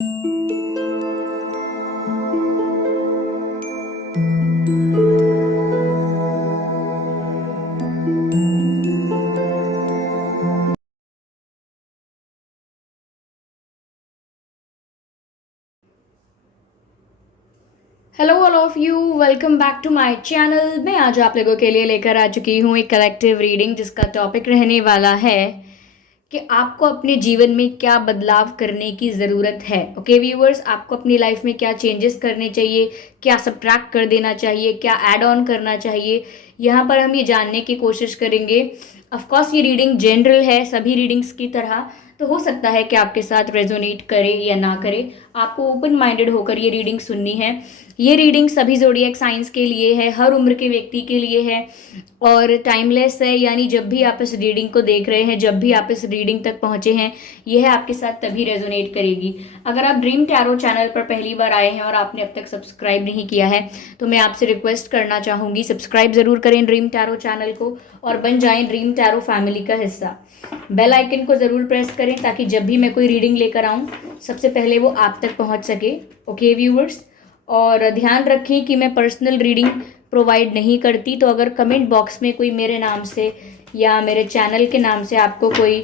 Hello all of you, welcome back to my channel. मैं आज आप लोगों के लिए लेकर आ चुकी हूँ एक कलेक्टिव रीडिंग जिसका टॉपिक रहने वाला है कि आपको अपने जीवन में क्या बदलाव करने की ज़रूरत है। ओके व्यूअर्स, आपको अपनी लाइफ में क्या चेंजेस करने चाहिए, क्या सब्ट्रैक्ट कर देना चाहिए, क्या ऐड ऑन करना चाहिए, यहाँ पर हम ये जानने की कोशिश करेंगे। ऑफकोर्स ये रीडिंग जनरल है सभी रीडिंग्स की तरह, तो हो सकता है कि आपके साथ रेजोनेट करे या ना करे। आपको ओपन माइंडेड होकर ये रीडिंग सुननी है। ये रीडिंग सभी ज़ोडिएक साइंस के लिए है, हर उम्र के व्यक्ति के लिए है और टाइमलेस है। यानी जब भी आप इस रीडिंग को देख रहे हैं, जब भी आप इस रीडिंग तक पहुंचे हैं, यह आपके साथ तभी रेजोनेट करेगी। अगर आप ड्रीम टैरो चैनल पर पहली बार आए हैं और आपने अब तक सब्सक्राइब नहीं किया है तो मैं आपसे रिक्वेस्ट करना चाहूँगी, सब्सक्राइब ज़रूर करें ड्रीम टैरो चैनल को और बन जाएं ड्रीम टैरो फैमिली का हिस्सा। बेल आइकन को ज़रूर प्रेस करें ताकि जब भी मैं कोई रीडिंग लेकर आऊँ सबसे पहले वो आप तक पहुँच सके। ओके व्यूअर्स, और ध्यान रखें कि मैं पर्सनल रीडिंग प्रोवाइड नहीं करती, तो अगर कमेंट बॉक्स में कोई मेरे नाम से या मेरे चैनल के नाम से आपको कोई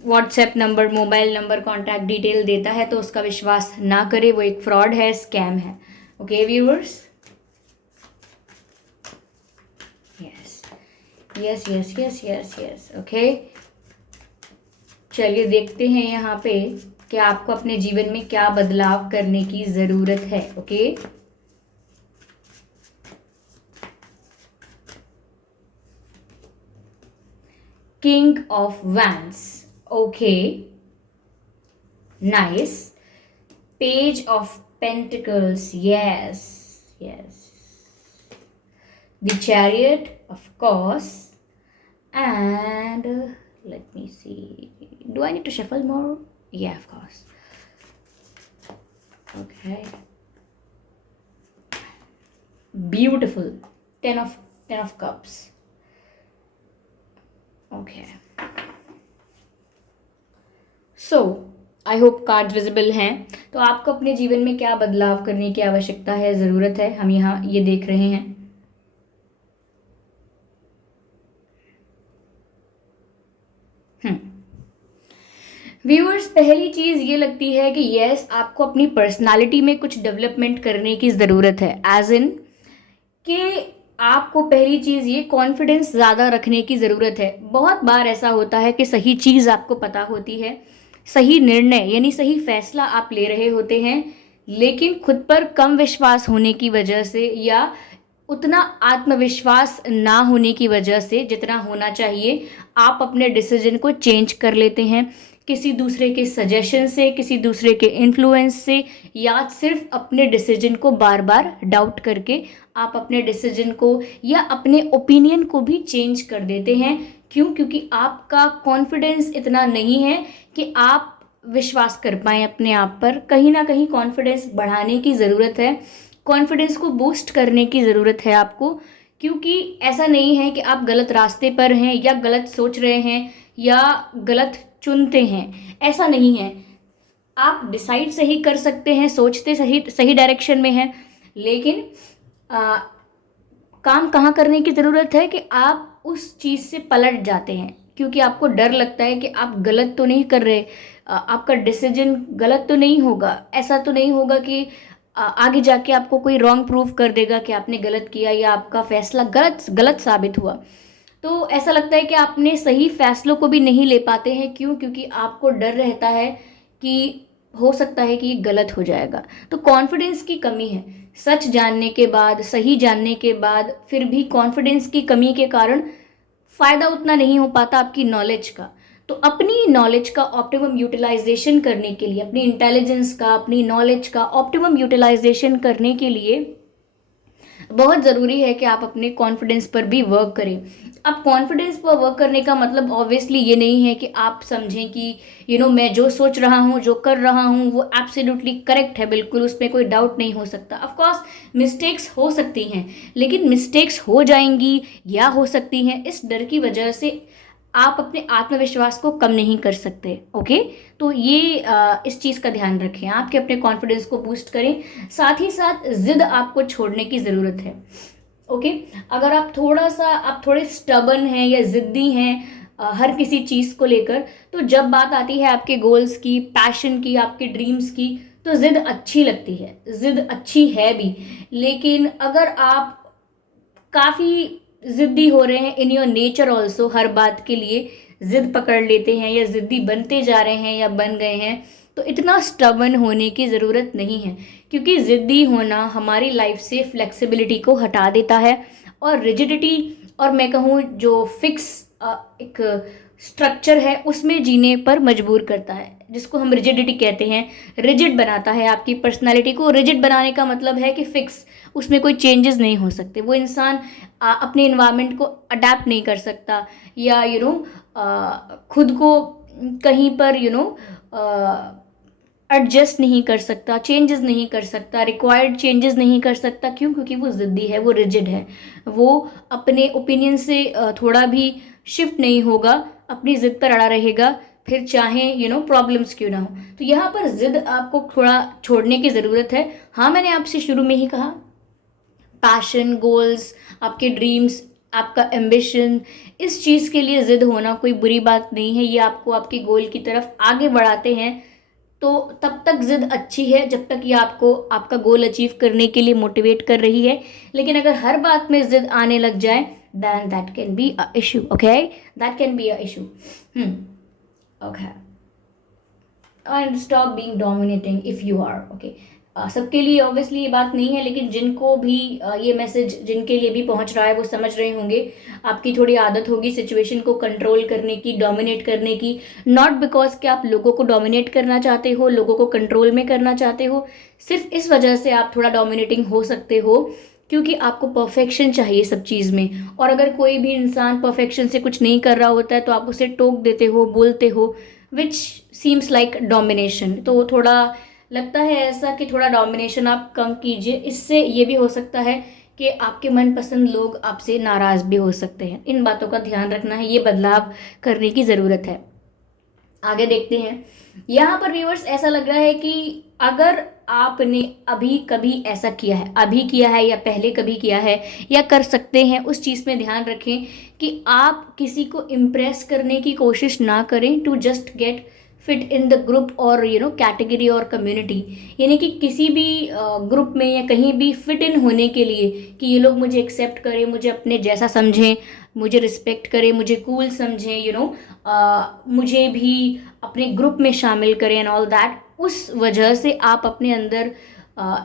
WhatsApp number, mobile number, contact detail देता है तो उसका विश्वास ना करें, वो एक फ्रॉड है, स्कैम है। Okay viewers, yes yes yes yes yes yes okay, चलिए देखते हैं यहाँ पे कि आपको अपने जीवन में क्या बदलाव करने की ज़रूरत है। Okay, king of wands, okay nice. Page of pentacles, yes yes. The chariot, of course, and let me see, do I need to shuffle more? Yeah, of course. Okay, beautiful. 10 of cups. Okay, so I hope card visible हैं। तो आपको अपने जीवन में क्या बदलाव करने की आवश्यकता है, ज़रूरत है, हम यहाँ ये देख रहे हैं। व्यूअर्स, पहली चीज़ ये लगती है कि यस, आपको अपनी पर्सनालिटी में कुछ डेवलपमेंट करने की ज़रूरत है। एज इन कि आपको पहली चीज़ ये कॉन्फिडेंस ज़्यादा रखने की ज़रूरत है। बहुत बार ऐसा होता है कि सही चीज़ आपको पता होती है, सही निर्णय यानी सही फैसला आप ले रहे होते हैं, लेकिन खुद पर कम विश्वास होने की वजह से या उतना आत्मविश्वास ना होने की वजह से जितना होना चाहिए, आप अपने डिसीजन को चेंज कर लेते हैं किसी दूसरे के सजेशन से, किसी दूसरे के इन्फ्लुएंस से, या सिर्फ अपने डिसीजन को बार बार डाउट करके आप अपने डिसीजन को या अपने ओपिनियन को भी चेंज कर देते हैं। क्यों? क्योंकि आपका कॉन्फिडेंस इतना नहीं है कि आप विश्वास कर पाएँ अपने आप पर। कहीं ना कहीं कॉन्फिडेंस बढ़ाने की ज़रूरत है, कॉन्फिडेंस को बूस्ट करने की ज़रूरत है आपको। क्योंकि ऐसा नहीं है कि आप गलत रास्ते पर हैं या गलत सोच रहे हैं या गलत चुनते हैं, ऐसा नहीं है। आप डिसाइड सही कर सकते हैं, सोचते सही सही डायरेक्शन में हैं, लेकिन काम कहाँ करने की ज़रूरत है कि आप उस चीज़ से पलट जाते हैं क्योंकि आपको डर लगता है कि आप गलत तो नहीं कर रहे, आपका डिसीजन गलत तो नहीं होगा, ऐसा तो नहीं होगा कि आगे जाके आपको कोई रॉन्ग प्रूव कर देगा कि आपने गलत किया या आपका फैसला गलत गलत साबित हुआ। तो ऐसा लगता है कि आपने सही फैसलों को भी नहीं ले पाते हैं। क्यों? क्योंकि आपको डर रहता है कि हो सकता है कि ये गलत हो जाएगा। तो कॉन्फिडेंस की कमी है। सच जानने के बाद, सही जानने के बाद फिर भी कॉन्फिडेंस की कमी के कारण फ़ायदा उतना नहीं हो पाता आपकी नॉलेज का। तो अपनी नॉलेज का ऑप्टिमम यूटिलाइजेशन करने के लिए, अपनी इंटेलिजेंस का, अपनी नॉलेज का ऑप्टिमम यूटिलाइजेशन करने के लिए बहुत ज़रूरी है कि आप अपने कॉन्फिडेंस पर भी वर्क करें। अब कॉन्फिडेंस पर वर्क करने का मतलब ऑब्वियसली ये नहीं है कि आप समझें कि मैं जो सोच रहा हूँ, जो कर रहा हूँ वो एब्सोल्युटली करेक्ट है, बिल्कुल उसमें कोई डाउट नहीं हो सकता। ऑफ कोर्स मिस्टेक्स हो सकती हैं, लेकिन मिस्टेक्स हो जाएंगी या हो सकती हैं, इस डर की वजह से आप अपने आत्मविश्वास को कम नहीं कर सकते। ओके, तो ये इस चीज़ का ध्यान रखें, आपके अपने कॉन्फिडेंस को बूस्ट करें। साथ ही साथ जिद आपको छोड़ने की ज़रूरत है। ओके, अगर आप थोड़े स्टबन हैं या ज़िद्दी हैं हर किसी चीज़ को लेकर, तो जब बात आती है आपके गोल्स की, पैशन की, आपके ड्रीम्स की, तो जिद अच्छी लगती है, जिद अच्छी है भी। लेकिन अगर आप काफ़ी ज़िद्दी हो रहे हैं इन योर नेचर ऑल्सो, हर बात के लिए ज़िद पकड़ लेते हैं या ज़िद्दी बनते जा रहे हैं या बन गए हैं, तो इतना स्टबन होने की ज़रूरत नहीं है, क्योंकि ज़िद्दी होना हमारी लाइफ से फ्लेक्सिबिलिटी को हटा देता है और रिजिडिटी, और मैं कहूँ जो फिक्स एक स्ट्रक्चर है उसमें जीने पर मजबूर करता है, जिसको हम रिजिडिटी कहते हैं। रिजिड बनाता है आपकी पर्सनालिटी को। रिजिड बनाने का मतलब है कि फिक्स, उसमें कोई चेंजेस नहीं हो सकते। वो इंसान अपने इन्वायरमेंट को अडेप्ट नहीं कर सकता, या खुद को कहीं पर एडजस्ट नहीं कर सकता, चेंजेस नहीं कर सकता, रिक्वायर्ड चेंजेस नहीं कर सकता। क्यों? क्योंकि वो ज़िद्दी है, वो रिजिड है, वो अपने ओपिनियन से थोड़ा भी शिफ्ट नहीं होगा, अपनी ज़िद पर अड़ा रहेगा, फिर चाहे प्रॉब्लम्स क्यों ना हो। तो यहाँ पर ज़िद आपको थोड़ा छोड़ने की ज़रूरत है। हाँ, मैंने आपसे शुरू में ही कहा, पैशन, गोल्स, आपके ड्रीम्स, आपका एम्बिशन, इस चीज़ के लिए ज़िद होना कोई बुरी बात नहीं है। ये आपको आपके गोल की तरफ आगे बढ़ाते हैं। तो तब तक ज़िद अच्छी है जब तक ये आपको आपका गोल अचीव करने के लिए मोटिवेट कर रही है। लेकिन अगर हर बात में ज़िद आने लग जाए, then that can be a issue. Okay, that can be a issue. Okay, and stop being dominating if you are. Okay, सबके लिए ऑब्वियसली ये बात नहीं है, लेकिन जिनको भी ये मैसेज जिनके लिए भी पहुंच रहा है वो समझ रहे होंगे। आपकी थोड़ी आदत होगी सिचुएशन को कंट्रोल करने की, डोमिनेट करने की। नॉट बिकॉज कि आप लोगों को डोमिनेट करना चाहते हो, लोगों को कंट्रोल में करना चाहते हो, सिर्फ इस वजह से आप थोड़ा डोमिनेटिंग हो सकते हो क्योंकि आपको परफेक्शन चाहिए सब चीज़ में। और अगर कोई भी इंसान परफेक्शन से कुछ नहीं कर रहा होता है तो आप उसे टोक देते हो, बोलते हो, विच सीम्स लाइक डोमिनेशन। तो थोड़ा लगता है ऐसा कि थोड़ा डोमिनेशन आप कम कीजिए। इससे ये भी हो सकता है कि आपके मनपसंद लोग आपसे नाराज़ भी हो सकते हैं। इन बातों का ध्यान रखना है, ये बदलाव करने की ज़रूरत है। आगे देखते हैं। यहाँ पर व्यूअर्स ऐसा लग रहा है कि अगर आपने अभी कभी ऐसा किया है, अभी किया है या पहले कभी किया है या कर सकते हैं, उस चीज़ में ध्यान रखें कि आप किसी को इम्प्रेस करने की कोशिश ना करें to just get fit in the group और कैटेगरी और कम्युनिटी। यानी कि किसी भी ग्रुप में या कहीं भी फिट इन होने के लिए कि ये लोग मुझे एक्सेप्ट करें, मुझे अपने जैसा समझें, मुझे रिस्पेक्ट करें, मुझे कूल समझें, मुझे भी अपने ग्रुप में शामिल करें एंड ऑल दैट। उस वजह से आप अपने अंदर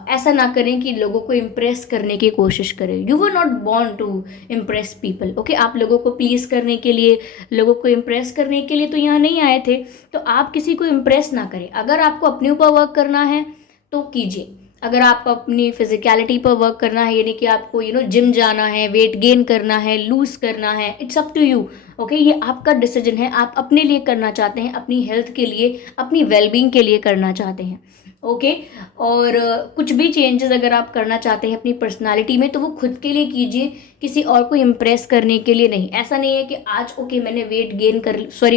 ऐसा ना करें कि लोगों को इम्प्रेस करने की कोशिश करें। You were not born to impress people. Okay, आप लोगों को प्लीज़ करने के लिए, लोगों को इम्प्रेस करने के लिए तो यहाँ नहीं आए थे। तो आप किसी को इम्प्रेस ना करें। अगर आपको अपने ऊपर वर्क करना है तो कीजिए। अगर आपको अपनी फिजिकलिटी पर वर्क करना है, यानी कि आपको जिम जाना है, वेट गेन करना है, लूज करना है, it's up to you. Okay, ये आपका डिसीजन है। आप अपने लिए करना चाहते हैं, अपनी हेल्थ के लिए, अपनी वेलबींग के लिए करना चाहते हैं। ओके, और कुछ भी चेंजेस अगर आप करना चाहते हैं अपनी पर्सनालिटी में तो वो खुद के लिए कीजिए, किसी और को इम्प्रेस करने के लिए नहीं। ऐसा नहीं है कि आज ओके मैंने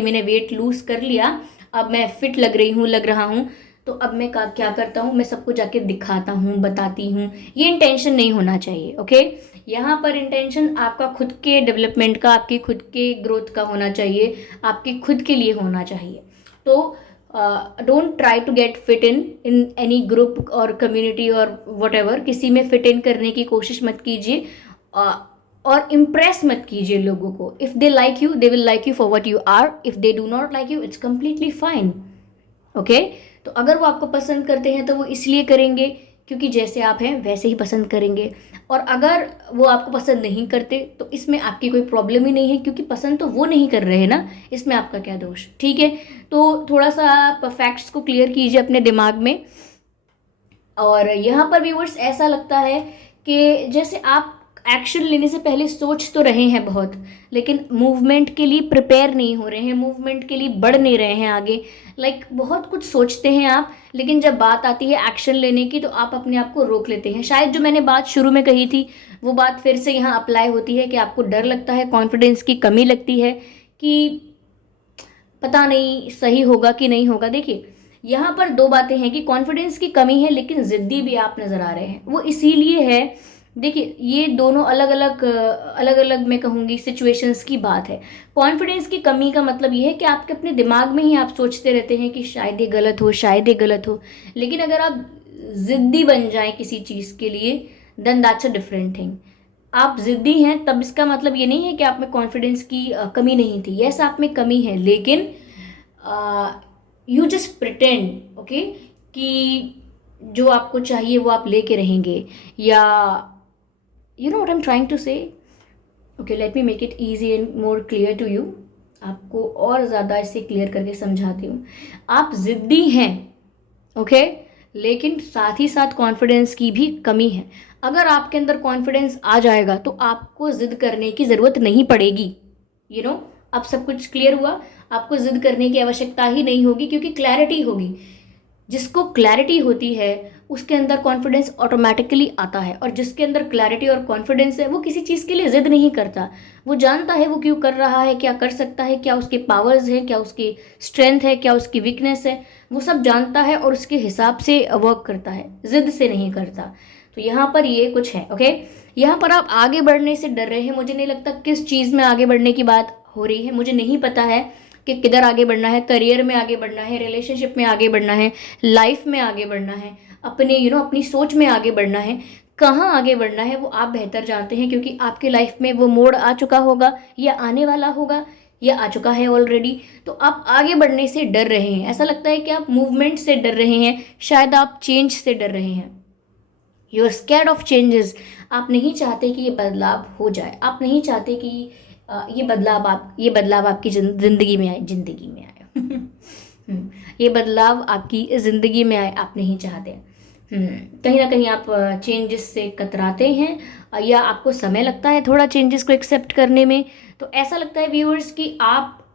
मैंने वेट लूज कर लिया, अब मैं फिट लग रहा हूँ, तो अब मैं क्या करता हूँ, मैं सबको जाके दिखाता हूँ, बताती हूँ। ये इंटेंशन नहीं होना चाहिए। ओके, यहाँ पर इंटेंशन आपका खुद के डेवलपमेंट का, आपके खुद के ग्रोथ का होना चाहिए, आपके खुद के लिए होना चाहिए। तो don't try to get fit in any group और कम्युनिटी और वट किसी में फिट इन करने की कोशिश मत कीजिए और इम्प्रेस मत कीजिए लोगों को। If they like you, they will like you for what you are. If they do not like you, it's completely fine. Okay, तो अगर वो आपको पसंद करते हैं तो वो इसलिए करेंगे क्योंकि जैसे आप हैं वैसे ही पसंद करेंगे, और अगर वो आपको पसंद नहीं करते तो इसमें आपकी कोई प्रॉब्लम ही नहीं है, क्योंकि पसंद तो वो नहीं कर रहे हैं ना, इसमें आपका क्या दोष। ठीक है, तो थोड़ा सा आप फैक्ट्स को क्लियर कीजिए अपने दिमाग में। और यहाँ पर व्यूअर्स ऐसा लगता है कि जैसे आप एक्शन लेने से पहले सोच तो रहे हैं बहुत, लेकिन मूवमेंट के लिए प्रिपेयर नहीं हो रहे हैं, मूवमेंट के लिए बढ़ नहीं रहे हैं आगे। लाइक बहुत कुछ सोचते हैं आप, लेकिन जब बात आती है एक्शन लेने की तो आप अपने आप को रोक लेते हैं। शायद जो मैंने बात शुरू में कही थी वो बात फिर से यहाँ अप्लाई होती है कि आपको डर लगता है, कॉन्फिडेंस की कमी लगती है कि पता नहीं सही होगा कि नहीं होगा। देखिए यहाँ पर दो बातें हैं कि कॉन्फिडेंस की कमी है लेकिन ज़िद्दी भी आप नज़र आ रहे हैं। वो इसीलिए है, देखिए ये दोनों अलग अलग मैं कहूँगी सिचुएशंस की बात है। कॉन्फिडेंस की कमी का मतलब ये है कि आपके अपने दिमाग में ही आप सोचते रहते हैं कि शायद ये गलत हो, शायद ये गलत हो। लेकिन अगर आप ज़िद्दी बन जाएं किसी चीज़ के लिए, then that's a different thing. आप ज़िद्दी हैं तब इसका मतलब ये नहीं है कि आप में कॉन्फिडेंस की कमी नहीं थी। यस, आप में कमी है, लेकिन यू जस्ट प्रिटेंड, ओके, कि जो आपको चाहिए वो आप लेके रहेंगे, या you know what I am trying to say. Okay, let me make it easy and more clear to you. आपको और ज़्यादा इसे क्लियर करके समझाती हूँ। आप ज़िद्दी हैं, ओके, लेकिन साथ ही साथ कॉन्फिडेंस की भी कमी है। अगर आपके अंदर कॉन्फिडेंस आ जाएगा तो आपको जिद करने की ज़रूरत नहीं पड़ेगी। यू नो, अब सब कुछ क्लियर हुआ। आपको जिद करने की आवश्यकता ही नहीं होगी क्योंकि क्लैरिटी होगी। जिसको क्लैरिटी होती है उसके अंदर कॉन्फिडेंस ऑटोमेटिकली आता है, और जिसके अंदर क्लैरिटी और कॉन्फिडेंस है वो किसी चीज़ के लिए जिद नहीं करता। वो जानता है वो क्यों कर रहा है, क्या कर सकता है, क्या उसके पावर्स हैं, क्या उसकी स्ट्रेंथ है, क्या उसकी वीकनेस है। वो सब जानता है और उसके हिसाब से वर्क करता है, जिद से नहीं करता। तो यहाँ पर ये कुछ है, ओके। यहाँ पर आप आगे बढ़ने से डर रहे हैं। मुझे नहीं लगता किस चीज़ में आगे बढ़ने की बात हो रही है। मुझे नहीं पता है कि किधर आगे बढ़ना है। करियर में आगे बढ़ना है, रिलेशनशिप में आगे बढ़ना है, लाइफ में आगे बढ़ना है, अपने अपनी सोच में आगे बढ़ना है। कहाँ आगे बढ़ना है वो आप बेहतर जानते हैं, क्योंकि आपके लाइफ में वो मोड़ आ चुका होगा या आने वाला होगा या आ चुका है ऑलरेडी। तो आप आगे बढ़ने से डर रहे हैं। ऐसा लगता है कि आप मूवमेंट से डर रहे हैं, शायद आप चेंज से डर रहे हैं। You are scared of changes. आप नहीं चाहते कि ये बदलाव हो जाए। आप नहीं चाहते कि ये बदलाव आपकी जिंदगी में आए, ये बदलाव आपकी ज़िंदगी में आए, आप नहीं चाहते। कहीं ना कहीं आप चेंजेस से कतराते हैं, या आपको समय लगता है थोड़ा चेंजेस को एक्सेप्ट करने में। तो ऐसा लगता है व्यूअर्स कि आप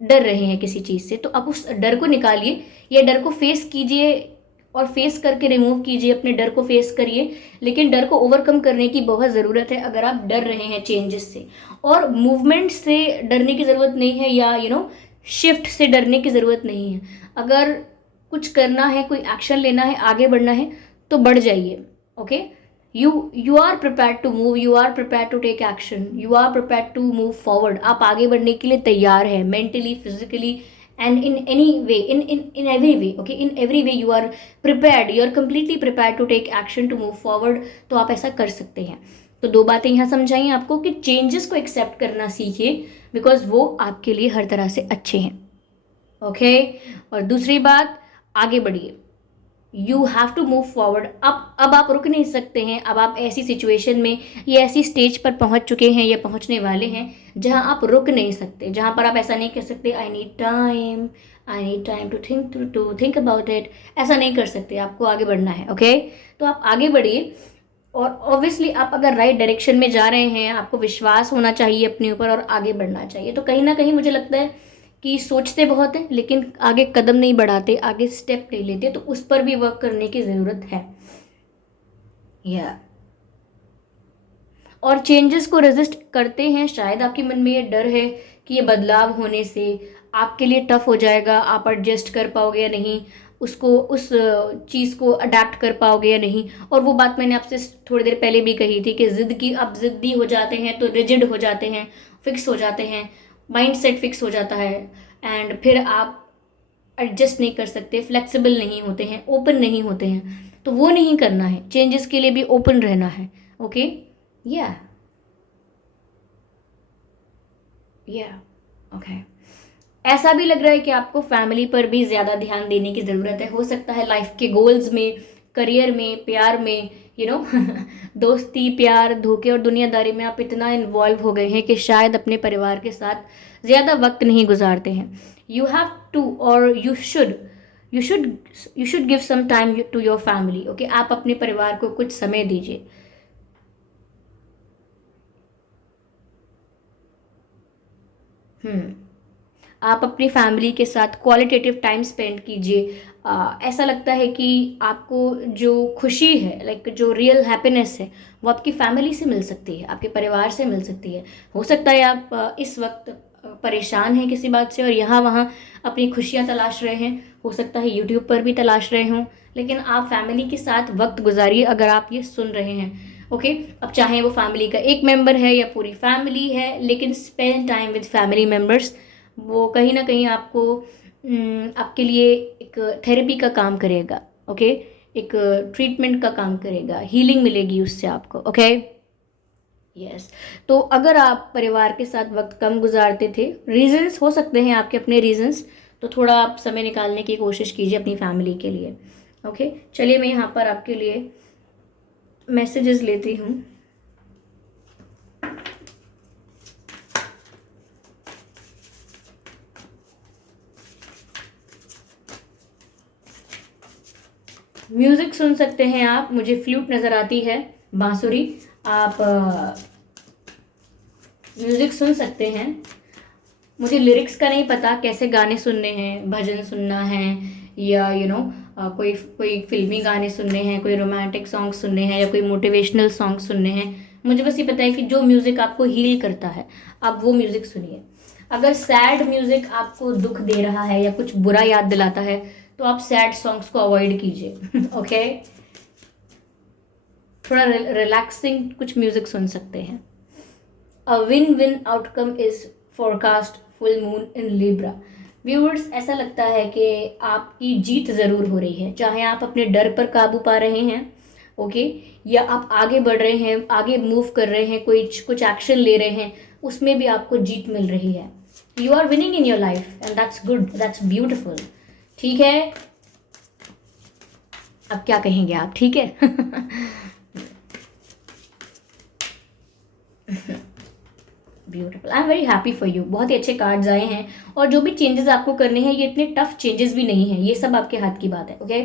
डर रहे हैं किसी चीज़ से। तो आप उस डर को निकालिए, या डर को फेस कीजिए, और फेस करके रिमूव कीजिए। अपने डर को फेस करिए, लेकिन डर को ओवरकम करने की बहुत ज़रूरत है अगर आप डर रहे हैं चेंजेस से। और मूवमेंट से डरने की ज़रूरत नहीं है, या शिफ्ट से डरने की ज़रूरत नहीं है। अगर कुछ करना है, कोई एक्शन लेना है, आगे बढ़ना है, तो बढ़ जाइए, okay. You are prepared to move, you are prepared to take action, you are prepared to move forward. आप आगे बढ़ने के लिए तैयार हैं, mentally, physically, and in any way, in every way, okay, in every way you are prepared, you are completely prepared to take action, to move forward. तो आप ऐसा कर सकते हैं। तो दो बातें यहाँ समझाई आपको कि चेंजेस को एक्सेप्ट करना सीखिए, बिकॉज वो आपके लिए हर तरह से अच्छे हैं, ओके। और दूसरी बात, आगे बढ़िए। You have to move forward. अब आप रुक नहीं सकते हैं। अब आप ऐसी सिचुएशन में या ऐसी स्टेज पर पहुंच चुके हैं या पहुंचने वाले हैं जहां आप रुक नहीं सकते, जहां पर आप ऐसा नहीं कह सकते I need time to think about it. ऐसा नहीं कर सकते, आपको आगे बढ़ना है, ओके। तो आप आगे बढ़िए, और ऑब्वियसली आप अगर राइट डायरेक्शन में जा रहे हैं, आपको विश्वास होना चाहिए अपने ऊपर और आगे बढ़ना चाहिए। तो कहीं ना कहीं मुझे लगता है कि सोचते बहुत हैं लेकिन आगे कदम नहीं बढ़ाते, आगे स्टेप नहीं लेते। तो उस पर भी वर्क करने की ज़रूरत है, या और चेंजेस को रेजिस्ट करते हैं। शायद आपके मन में ये डर है कि ये बदलाव होने से आपके लिए टफ हो जाएगा, आप एडजस्ट कर पाओगे या नहीं, उसको उस चीज़ को अडेप्ट कर पाओगे या नहीं। और वो बात मैंने आपसे थोड़ी देर पहले भी कही थी कि ज़िद की आप ज़िद्दी हो जाते हैं तो रिजिड हो जाते हैं, फिक्स हो जाते हैं, माइंड सेट फिक्स हो जाता है, एंड फिर आप एडजस्ट नहीं कर सकते, फ्लेक्सिबल नहीं होते हैं, ओपन नहीं होते हैं। तो वो नहीं करना है, चेंजेस के लिए भी ओपन रहना है, ओके। या ओके। ऐसा भी लग रहा है कि आपको फैमिली पर भी ज़्यादा ध्यान देने की ज़रूरत है। हो सकता है लाइफ के गोल्स में, करियर में, प्यार में, दोस्ती, प्यार, धोखे और दुनियादारी में आप इतना इन्वॉल्व हो गए हैं कि शायद अपने परिवार के साथ ज़्यादा वक्त नहीं गुजारते हैं। यू हैव टू, और you should give some time to your family, okay. आप अपने परिवार को कुछ समय दीजिए। आप अपनी फैमिली के साथ क्वालिटेटिव टाइम स्पेंड कीजिए। ऐसा लगता है कि आपको जो खुशी है, लाइक जो रियल हैप्पीनेस है, वो आपकी फैमिली से मिल सकती है, आपके परिवार से मिल सकती है। हो सकता है आप इस वक्त परेशान हैं किसी बात से और यहाँ वहाँ अपनी खुशियाँ तलाश रहे हैं, हो सकता है यूट्यूब पर भी तलाश रहे हों, लेकिन आप फैमिली के साथ वक्त गुजारिए अगर आप ये सुन रहे हैं। ओके, अब चाहे वो फैमिली का एक मेंबर है या पूरी फैमिली है, लेकिन spend time with family members, वो कहीं ना कहीं आपको आपके लिए एक थेरेपी का काम करेगा। ओके, एक ट्रीटमेंट का काम करेगा, हीलिंग मिलेगी उससे आपको। Okay, yes. तो अगर आप परिवार के साथ वक्त कम गुजारते थे, रीजंस हो सकते हैं आपके अपने रीजंस, तो थोड़ा आप समय निकालने की कोशिश कीजिए अपनी फैमिली के लिए। ओके, चलिए मैं यहाँ पर आपके लिए मैसेजेस लेती हूँ। म्यूजिक सुन सकते हैं आप, मुझे फ्लूट नज़र आती है, बांसुरी। आप म्यूजिक सुन सकते हैं। मुझे लिरिक्स का नहीं पता कैसे गाने सुनने हैं, भजन सुनना है या कोई कोई फिल्मी गाने सुनने हैं, कोई रोमांटिक सॉन्ग सुनने हैं या कोई मोटिवेशनल सॉन्ग सुनने हैं। मुझे बस ये पता है कि जो म्यूज़िक आपको हील करता है आप वो म्यूज़िक सुनिए। अगर सैड म्यूज़िक आपको दुख दे रहा है या कुछ बुरा याद दिलाता है तो आप सैड सॉन्ग्स को अवॉइड कीजिए। ओके, थोड़ा रिलैक्सिंग कुछ म्यूज़िक सुन सकते हैं। A win win outcome is forecast full moon in Libra. Viewers, ऐसा लगता है कि आपकी जीत ज़रूर हो रही है, चाहे आप अपने डर पर काबू पा रहे हैं, ओके, या आप आगे बढ़ रहे हैं, आगे मूव कर रहे हैं, कुछ एक्शन ले रहे हैं, उसमें भी आपको जीत मिल रही है। You are winning in your life and that's good, that's beautiful. ठीक है, अब क्या कहेंगे आप? ठीक है। Beautiful, I am very happy for you. बहुत ही अच्छे कार्ड्स आए हैं और जो भी चेंजेस आपको करने हैं ये इतने टफ चेंजेस भी नहीं हैं, ये सब आपके हाथ की बात है। Okay,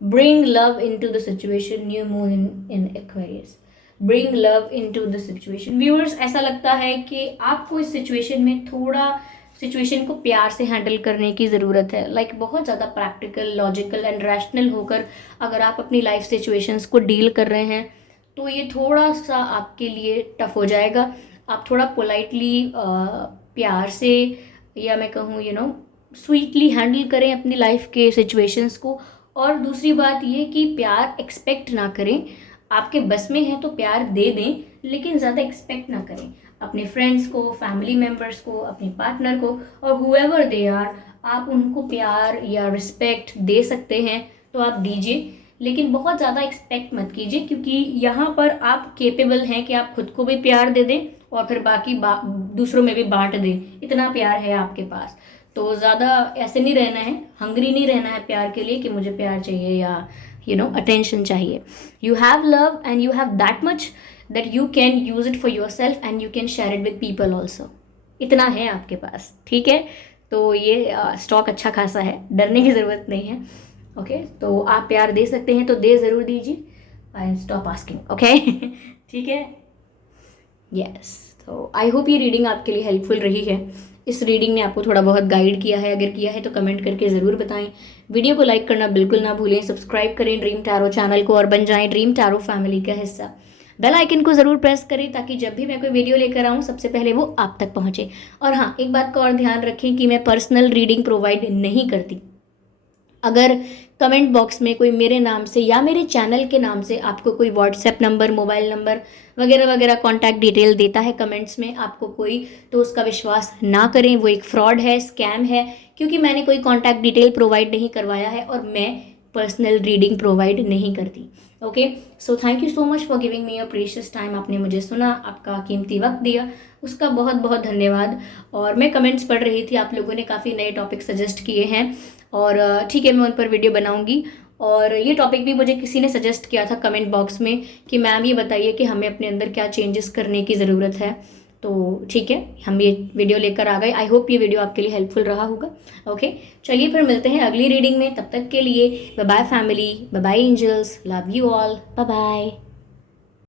bring love into the situation, new moon in Aquarius, bring love into the situation. Viewers, ऐसा लगता है कि आपको इस सिचुएशन में थोड़ा सिचुएशन को प्यार से हैंडल करने की ज़रूरत है। लाइक बहुत ज़्यादा प्रैक्टिकल, लॉजिकल एंड रैशनल होकर अगर आप अपनी लाइफ सिचुएशंस को डील कर रहे हैं तो ये थोड़ा सा आपके लिए टफ हो जाएगा। आप थोड़ा पोलाइटली, प्यार से, या मैं कहूँ स्वीटली हैंडल करें अपनी लाइफ के सिचुएशंस को। और दूसरी बात ये कि प्यार एक्सपेक्ट ना करें, आपके बस में है तो प्यार दे दें, लेकिन ज़्यादा एक्सपेक्ट ना करें। अपने फ्रेंड्स को, फैमिली मेम्बर्स को, अपने पार्टनर को और हुएवर दे आर, आप उनको प्यार या रिस्पेक्ट दे सकते हैं तो आप दीजिए, लेकिन बहुत ज़्यादा एक्सपेक्ट मत कीजिए, क्योंकि यहाँ पर आप केपेबल हैं कि आप खुद को भी प्यार दे दें और फिर बाकी दूसरों में भी बांट दें। इतना प्यार है आपके पास, तो ज़्यादा ऐसे नहीं रहना है, हंग्री नहीं रहना है प्यार के लिए कि मुझे प्यार चाहिए या अटेंशन चाहिए। You have love and you have that much that you can use it for your self and you can share it with people also. इतना है आपके पास, ठीक है? तो ये स्टॉक अच्छा खासा है, डरने की ज़रूरत नहीं है। ओके, तो आप प्यार दे सकते हैं तो दे ज़रूर दीजिए, आई स्टॉप आस्किंग। ओके, ठीक है, यस। तो आई होप ये रीडिंग आपके लिए हेल्पफुल रही है। इस रीडिंग ने आपको थोड़ा बहुत गाइड किया है, अगर किया है तो कमेंट करके ज़रूर बताएं। वीडियो को लाइक करना बिल्कुल ना भूलें, सब्सक्राइब करें ड्रीम टैरो चैनल को और बन जाएं ड्रीम टैरो फैमिली का हिस्सा। बेल आइकन को ज़रूर प्रेस करें ताकि जब भी मैं कोई वीडियो लेकर आऊँ सबसे पहले वो आप तक पहुँचे। और हाँ, एक बात का और ध्यान रखें कि मैं पर्सनल रीडिंग प्रोवाइड नहीं करती। अगर कमेंट बॉक्स में कोई मेरे नाम से या मेरे चैनल के नाम से आपको कोई व्हाट्सएप नंबर, मोबाइल नंबर वगैरह वगैरह कॉन्टैक्ट डिटेल देता है कमेंट्स में आपको कोई, तो उसका विश्वास ना करें, वो एक फ्रॉड है, स्कैम है, क्योंकि मैंने कोई कॉन्टैक्ट डिटेल प्रोवाइड नहीं करवाया है और मैं पर्सनल रीडिंग प्रोवाइड नहीं करती। Okay, so thank you so much for giving me your precious time. आपने मुझे सुना, आपका कीमती वक्त दिया, उसका बहुत बहुत धन्यवाद। और मैं कमेंट्स पढ़ रही थी, आप लोगों ने काफ़ी नए टॉपिक सजेस्ट किए हैं और ठीक है, मैं उन पर वीडियो बनाऊंगी। और ये टॉपिक भी मुझे किसी ने सजेस्ट किया था कमेंट बॉक्स में कि मैम ये बताइए कि हमें अपने अंदर क्या चेंजेस करने की ज़रूरत है। तो ठीक है, हम ये वीडियो लेकर आ गए। आई होप ये वीडियो आपके लिए हेल्पफुल रहा होगा। ओके, चलिए फिर मिलते हैं अगली रीडिंग में। तब तक के लिए bye bye family, bye bye angels, love you all, bye bye.